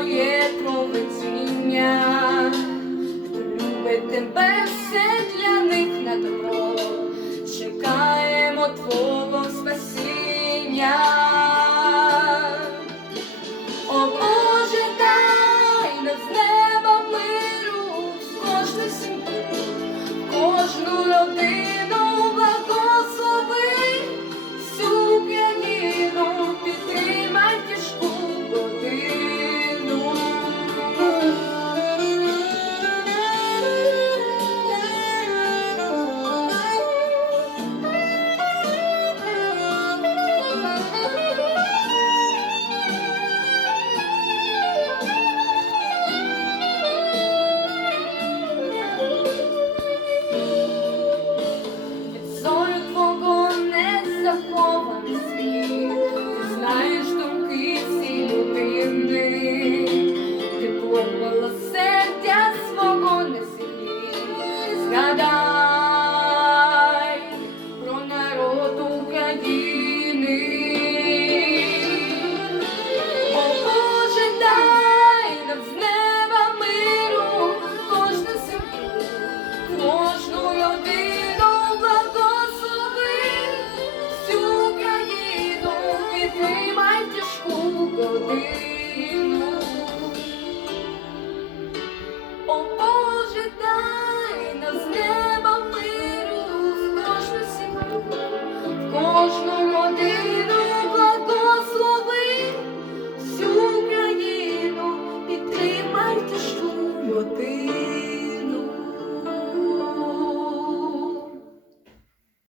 твоє провидіння. Хто любить тебе, все для них на добро. Чекаємо твого спасіння. О Боже, дай нам з миру в кожну кожну родину згадай про народ України. О Боже, дай нам неба миру кожну сім'ю, кожну родину благослови, всю країну підтримай тяжку годину. be